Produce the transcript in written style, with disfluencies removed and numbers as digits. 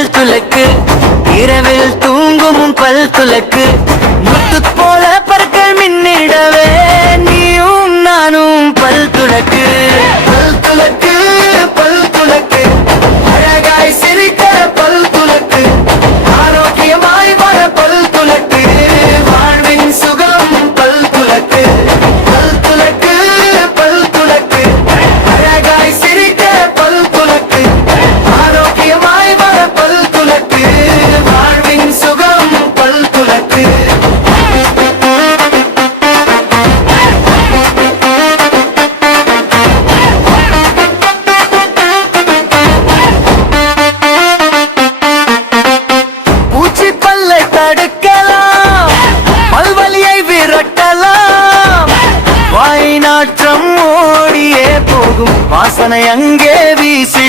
பல் துலக்கு, இரவில் தூங்கும் பல் துலக்கு, முத்து போல பற்கள் மின்னிடவே நீயும் நானும் பல் துலக்கு. பல் துலக்கு, பல் துலக்கு, அழகாய் சிரிக்க பல் துலக்கு, ஆரோக்கியமாய் வர பல் துலக்கு, வாழ்வின் சுகம் பல் துலக்கு. பல் துலக்கு, பல் துலக்கு, அழகாய் சிரிக்க பல் துலக்கு, ஆரோக்கியமாய் வர பல் துலக்கு, வாழ்வின் சுகம் பல் துலக்கு. பூச்சி பல்லை தடுக்கலாம், பல்வலியை விரட்டலாம், வாய் நாற்றம் ஓடியே போகும், வாசனை அங்கே வீசி